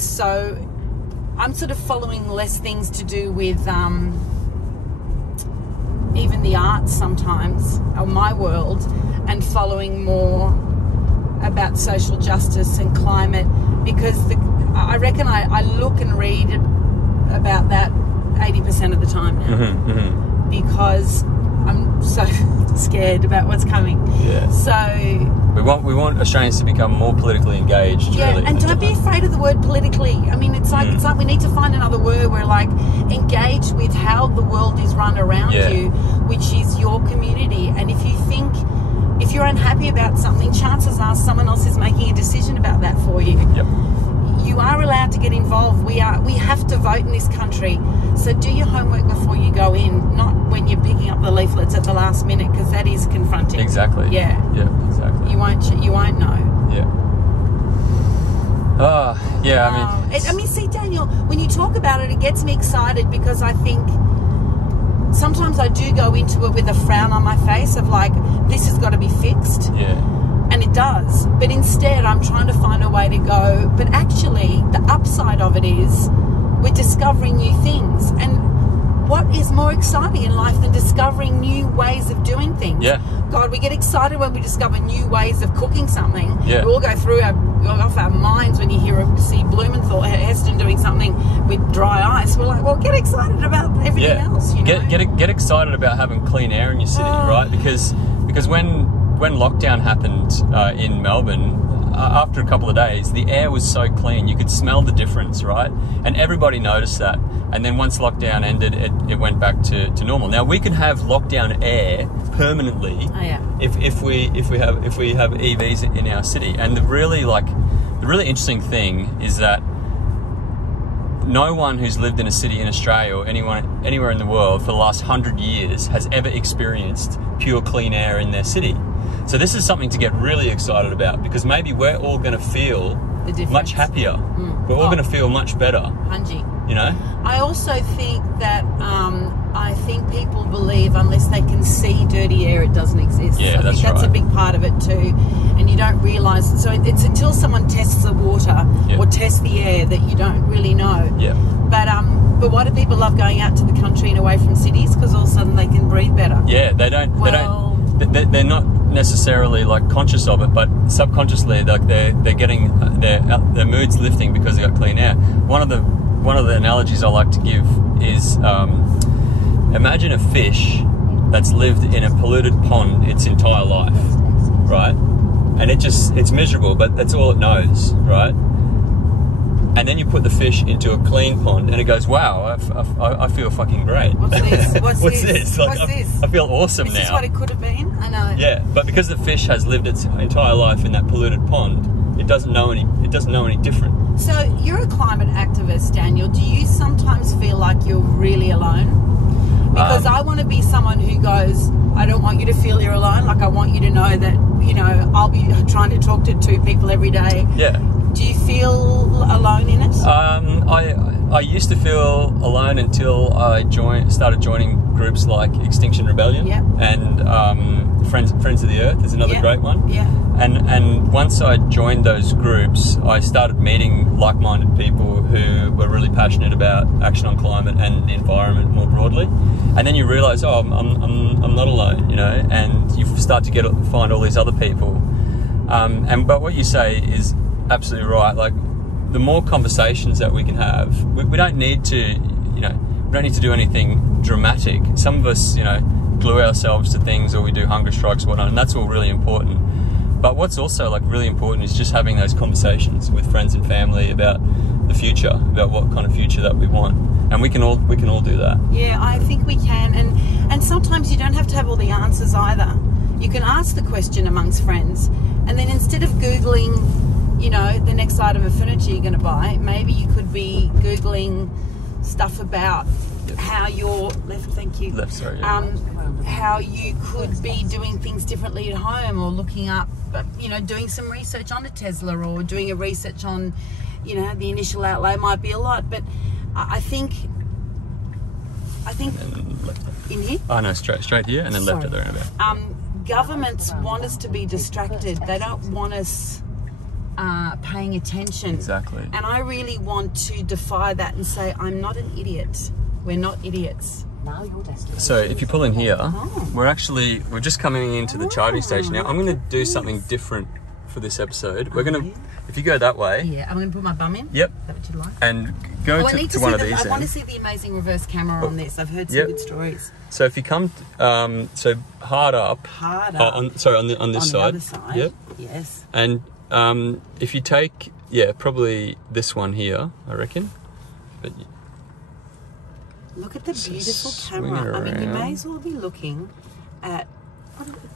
I'm sort of following less things to do with even the arts sometimes, or my world, and following more about social justice and climate, because I reckon I look and read about that 80% of the time now, because I'm so scared about what's coming. Yeah. So we want Australians to become more politically engaged. yeah, really. and don't be afraid of the word politically. I mean, it's like we need to find another word where, like, engaged with how the world is run around you, which is your community. And if you're unhappy about something, chances are someone else is making a decision about that for you. Yep. You are allowed to get involved. We have to vote in this country. So do your homework before you go in, not when you're picking up the leaflets at the last minute, because that is confronting. Exactly. Yeah. Yeah. Exactly. You won't know. Yeah. Oh, yeah. I mean, see, Daniel, when you talk about it, it gets me excited, because I think sometimes I do go into it with a frown on my face of like, this has got to be fixed. Yeah. And it does. But instead, I'm trying to find a way to go. But actually, the upside of it is we're discovering new things. And what is more exciting in life than discovering new ways of doing things? Yeah. God, we get excited when we discover new ways of cooking something. Yeah. We all go off our minds when you see Blumenthal, Heston doing something with dry ice. We're like, well, get excited about everything else. You know? Get excited about having clean air in your city, right? Because when lockdown happened in Melbourne, after a couple of days, the air was so clean. You could smell the difference, right? And everybody noticed that. And then once lockdown ended, it went back to normal. Now, we can have lockdown air permanently if we have EVs in our city. And the really interesting thing is that no one who's lived in a city in Australia or anywhere in the world for the last 100 years has ever experienced pure clean air in their city. So this is something to get really excited about, because maybe we're all going to feel much happier. We're all going to feel much better. You know? I also think that I think people believe unless they can see dirty air, it doesn't exist. Yeah, I think that's a big part of it too. And you don't realise it. So it's until someone tests the water or tests the air that you don't really know. Yeah. But why do people love going out to the country and away from cities? Because all of a sudden they can breathe better. Yeah, they're not necessarily like conscious of it, but subconsciously, like they're getting their moods lifting because they got clean air. One of the analogies I like to give is imagine a fish that's lived in a polluted pond its entire life, right? And it's miserable, but that's all it knows, right? And then you put the fish into a clean pond, and it goes, "Wow, I feel fucking great." What's this? What's this? Like, What's this? I feel awesome now. Is this what it could have been? I know. Yeah, but because the fish has lived its entire life in that polluted pond, it doesn't know any different. So you're a climate activist, Daniel. Do you sometimes feel like you're really alone? Because I want to be someone who goes, I don't want you to feel you're alone. Like, I want you to know that, you know, I'll be trying to talk to 2 people every day. Yeah. Do you feel alone in it? I used to feel alone until I started joining groups like Extinction Rebellion and Friends of the Earth is another great one. Yeah. And once I joined those groups, I started meeting like-minded people who were really passionate about action on climate and the environment more broadly. And then you realise, I'm not alone, you know, and you start to find all these other people. But what you say is absolutely right. Like, the more conversations that we can have, we don't need to do anything dramatic. Some of us, you know, glue ourselves to things, or we do hunger strikes or whatnot, and that's all really important. But what's also like really important is just having those conversations with friends and family about the future, about what kind of future that we want. And we can all do that. Yeah, I think we can. And sometimes you don't have to have all the answers either. You can ask the question amongst friends, and then instead of Googling, you know, the next item of furniture you're going to buy, maybe you could be Googling stuff about how you're how you could be doing things differently at home, or looking up, you know, doing some research on a Tesla, or doing a research on, you know, the initial outlay might be a lot, but I think in here. Oh no, straight here, and then left at the roundabout. Governments want us to be distracted. They don't want us paying attention. Exactly. And I really want to defy that and say, I'm not an idiot. We're not idiots. Now your destination. So if you pull in here, we're just coming into the charging station now. I'm going to do something different for this episode. We're going to, if you go that way. Yeah, I'm going to put my bum in. Yep. Is that what you'd like? And go to one of these. I want to see the amazing reverse camera on this. I've heard some good stories. So if you come, so hard up. Hard up. On this side. On the other side. Yep. Yes. And if you take, probably this one here, I reckon. But look at the beautiful swing it camera. I mean, you around. may as well be looking at.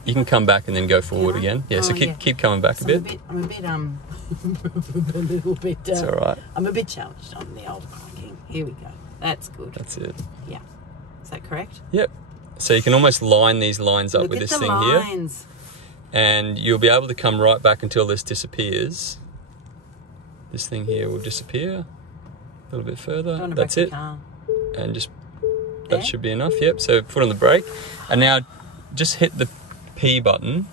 you can come back and then go forward again. Yeah. So keep coming back a bit. I'm a bit a little bit. It's all right. I'm a bit challenged on the old parking. Here we go. That's good. That's it. Yeah. Is that correct? Yep. So you can almost line these lines up Look with at this the thing lines. here. And you'll be able to come right back until this disappears. This thing here will disappear a little bit further. That's it. And just, that should be enough. Yep. So foot on the brake. And now just hit the P button.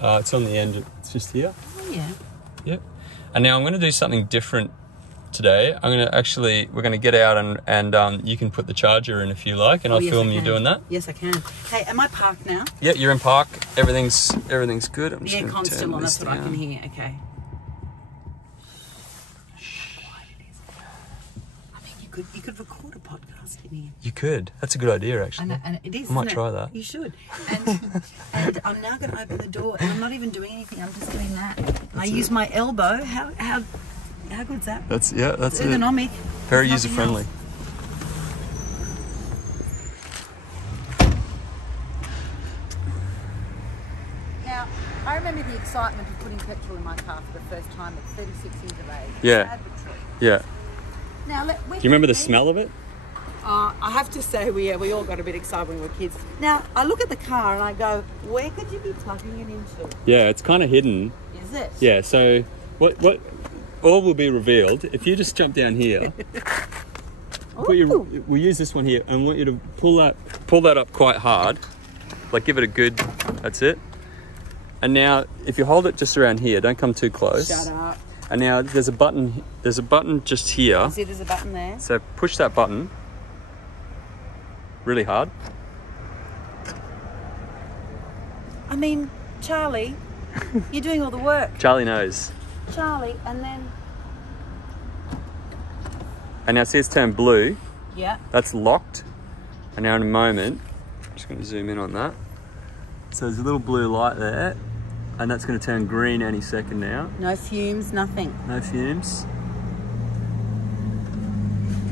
It's on the end. It's just here. Oh, yeah. Yep. And now I'm going to do something different today. We're going to get out and you can put the charger in if you like, and I'll film you doing that. Yes, I can. Hey, am I parked now? Yeah, you're in park. Everything's good. I'm The just aircon's still on, that's what I can down. hear. Okay. I mean, you could record a podcast in here. You could. That's a good idea, actually. And it is. I might isn't it? try that. You should. And I'm now going to open the door, and I'm not even doing anything. I'm just doing that. And I use my elbow. How good's that? That's It's it. ergonomic. Very There's user nothing friendly. else. Now, I remember the excitement of putting petrol in my car for the first time at 36 years of age. Yeah. Yeah. Now, Do you remember the smell of it? I have to say, we all got a bit excited when we were kids. Now, I look at the car and I go, where could you be plugging it into? Yeah, it's kind of hidden. Is it? Yeah, so what all will be revealed if you just jump down here. We'll use this one here, and I want you to pull that up quite hard, like give it a good. That's it. And now, if you hold it just around here, don't come too close. Shut up. And now there's a button. There's a button just here. See, there's a button there. So push that button really hard. I mean, Charlie, you're doing all the work. Charlie knows. Charlie, and then. And now see it's turned blue. Yeah. That's locked. And now in a moment, I'm just going to zoom in on that. So there's a little blue light there, and that's going to turn green any second now. No fumes, nothing. No fumes.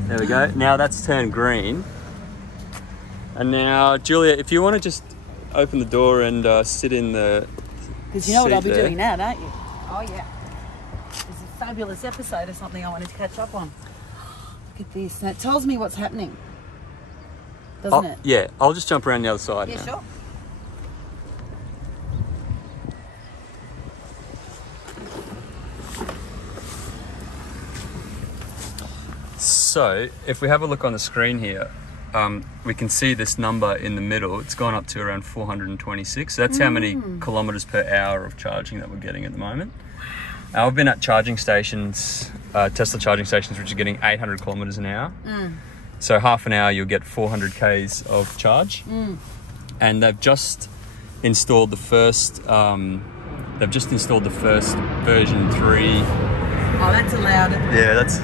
There we go. Now that's turned green. And now, Julia, if you want to just open the door and sit in the Because you know what I'll be there. doing now, don't you? Oh, yeah. This is a fabulous episode of something I wanted to catch up on. Look at this. That tells me what's happening. Doesn't it? Yeah, I'll just jump around the other side Yeah, now. sure. So, if we have a look on the screen here, we can see this number in the middle. It's gone up to around 426. So that's how many kilometres per hour of charging that we're getting at the moment. I've been at charging stations, Tesla charging stations, which are getting 800 kilometres an hour. So half an hour, you'll get 400 Ks of charge. And they've just installed the first, version 3. Oh, that's allowed. Yeah, that's...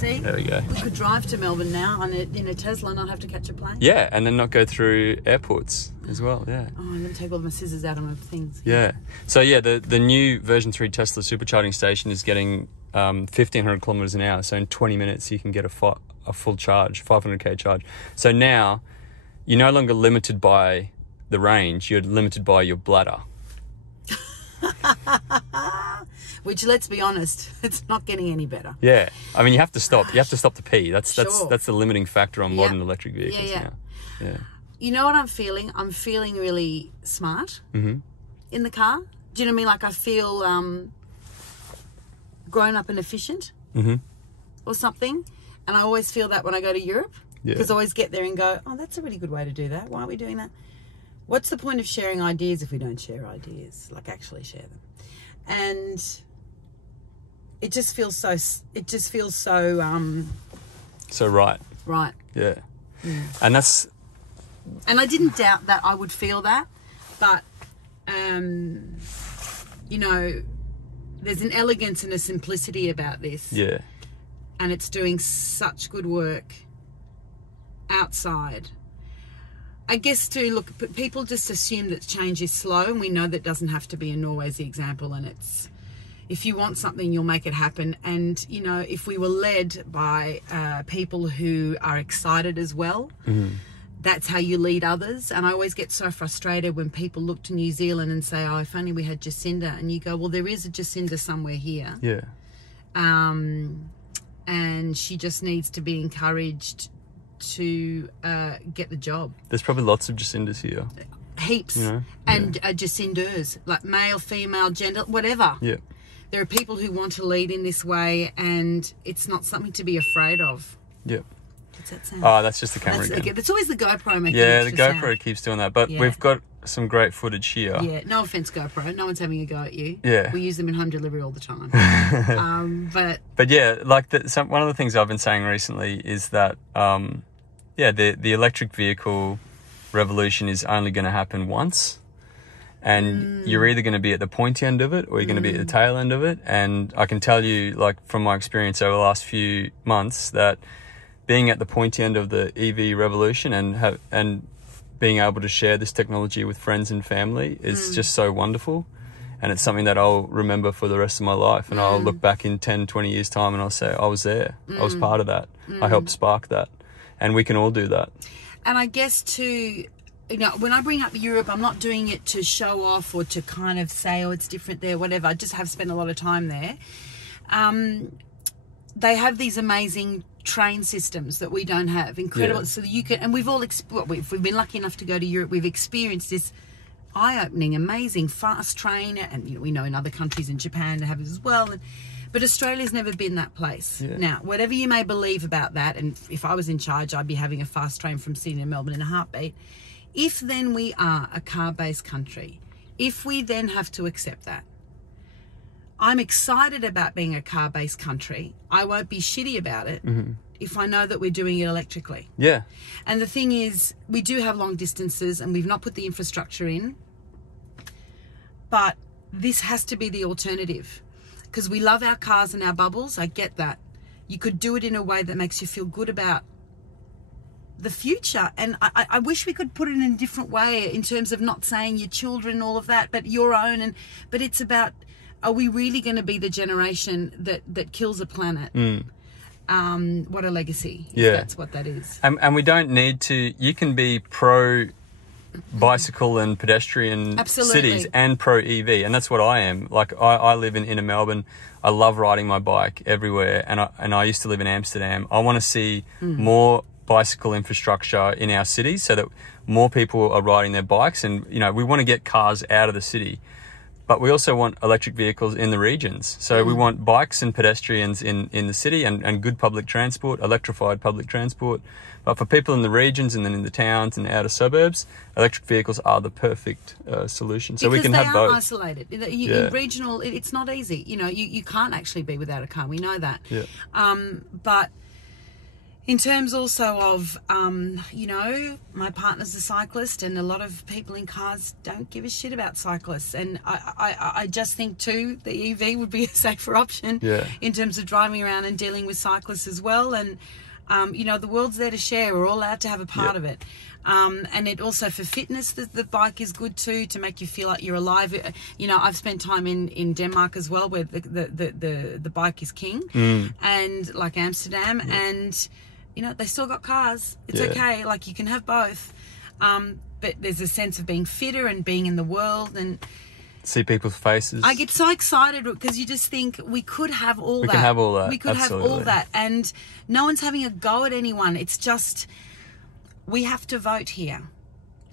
See? There we go. We could drive to Melbourne now in a Tesla and not have to catch a plane. Yeah, and then not go through airports as well, yeah. Oh, I'm going to take all my scissors out of my things. Yeah. So yeah, the new version 3 Tesla supercharging station is getting 1,500 kilometers an hour. So in 20 minutes, you can get a full charge, 500K charge. So now you're no longer limited by the range, you're limited by your bladder. Which, let's be honest, it's not getting any better. Yeah. I mean, you have to stop. You have to stop to pee. That's Sure. the limiting factor on modern electric vehicles Yeah. now. Yeah. You know what I'm feeling? I'm feeling really smart in the car. Do you know what I mean? Like I feel grown up and efficient or something. And I always feel that when I go to Europe. Yeah. Because I always get there and go, oh, that's a really good way to do that. Why aren't we doing that? What's the point of sharing ideas if we don't share ideas? Like actually share them. And it just feels so, So right. right. Yeah. And And I didn't doubt that I would feel that, but, you know, there's an elegance and a simplicity about this. Yeah. And it's doing such good work outside. I guess to look, people just assume that change is slow, and we know that doesn't have to be. And Norway's the example, and it's, if you want something, you'll make it happen. And, you know, if we were led by people who are excited as well, that's how you lead others. And I always get so frustrated when people look to New Zealand and say, oh, if only we had Jacinda. And you go, well, there is a Jacinda somewhere here. Yeah. And she just needs to be encouraged to get the job. There's probably lots of Jacindas here. Heaps. You know? And Jacindas, like male, female, gender, whatever. Yeah. There are people who want to lead in this way, and it's not something to be afraid of. Yeah. What's that sound? Oh, that's just the camera again. It's always the GoPro making Yeah, the extra GoPro sound. keeps doing that. But Yeah. we've got some great footage here. Yeah, no offense, GoPro. No one's having a go at you. Yeah. We use them in home delivery all the time. But yeah, like one of the things I've been saying recently is that, the electric vehicle revolution is only going to happen once. And you're either going to be at the pointy end of it or you're going to be at the tail end of it. And I can tell you, like, from my experience over the last few months, that being at the pointy end of the EV revolution and being able to share this technology with friends and family is just so wonderful. And it's something that I'll remember for the rest of my life. And I'll look back in 10, 20 years' time and I'll say, I was there. I was part of that. I helped spark that. And we can all do that. And I guess too, you know, when I bring up Europe, I'm not doing it to show off or to kind of say, oh, it's different there, whatever. I just have spent a lot of time there. They have these amazing train systems that we don't have. Incredible. Yeah. So that you can, and we've all, if we've been lucky enough to go to Europe, we've experienced this eye-opening, amazing, fast train. And, you know, we know in other countries in Japan they have it as well. But Australia's never been that place. Yeah. Now, whatever you may believe about that, and if I was in charge, I'd be having a fast train from Sydney to Melbourne in a heartbeat. If then we are a car-based country, if we then have to accept that, I'm excited about being a car-based country. I won't be shitty about it if I know that we're doing it electrically. Yeah. And the thing is, we do have long distances and we've not put the infrastructure in, but this has to be the alternative. Because we love our cars and our bubbles, I get that. You could do it in a way that makes you feel good about the future. And I wish we could put it in a different way in terms of not saying your children and all of that, but your own. But it's about, are we really going to be the generation that kills a planet? What a legacy, if that's what that is. And we don't need to, you can be pro bicycle and pedestrian cities and pro EV, and that's what I am. Like I live in inner Melbourne. I love riding my bike everywhere, and I used to live in Amsterdam. I want to see more bicycle infrastructure in our cities so that more people are riding their bikes. And, you know, we want to get cars out of the city, but we also want electric vehicles in the regions. So we want bikes and pedestrians in the city and good public transport, electrified public transport. But for people in the regions and then in the towns and outer suburbs, electric vehicles are the perfect solution. So we can have both. Because they are isolated. In regional, it's not easy. You know, you can't actually be without a car. We know that. Yeah. But in terms also of, you know, my partner's a cyclist and a lot of people in cars don't give a shit about cyclists. And I just think too, the EV would be a safer option in terms of driving around and dealing with cyclists as well. And, you know, the world's there to share. We're all allowed to have a part of it. And it also for fitness, the bike is good too, to make you feel like you're alive. You know, I've spent time in Denmark as well, where the bike is king, and like Amsterdam, and you know, they still got cars. It's okay. Like, you can have both. But there's a sense of being fitter and being in the world and see people's faces. I get so excited because you just think we could have all that. We can have all that. We could have all that. And no one's having a go at anyone. It's just, we have to vote here.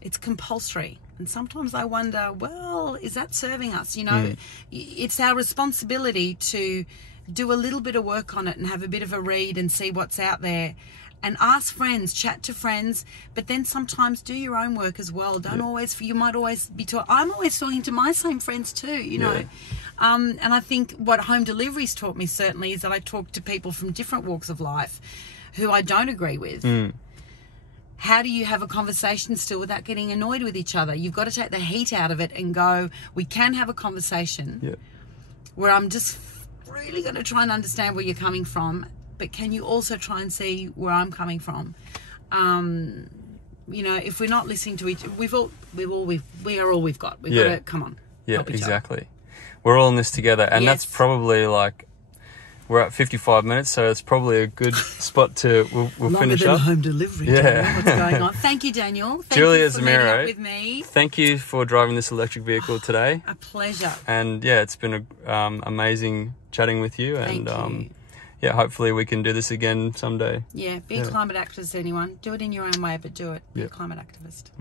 It's compulsory. And sometimes I wonder, well, is that serving us? You know, it's our responsibility to do a little bit of work on it and have a bit of a read and see what's out there and ask friends, chat to friends, but then sometimes do your own work as well. Don't always, you might always be I'm always talking to my same friends too, you know. And I think what home deliveries taught me certainly is that I talk to people from different walks of life who I don't agree with. how do you have a conversation still without getting annoyed with each other? You've got to take the heat out of it and go, we can have a conversation Yep. where I'm just really going to try and understand where you're coming from, but can you also try and see where I'm coming from? You know, if we're not listening to each, we are all we've got. We've got to, come on. Yeah, help each other. exactly. We're all in this together, and Yes. that's probably like, we're at 55 minutes, so it's probably a good spot to, we'll Longer finish than up. home delivery. Yeah. Daniel. What's going on? Thank you, Daniel. Thank Julia you for meeting Zemiro, up with me. Thank you for driving this electric vehicle today. A pleasure. And yeah, it's been amazing chatting with you. Thank And you. yeah, hopefully we can do this again someday. Yeah, be a climate activist, anyone. Do it in your own way, but do it. Be a Yeah. climate activist.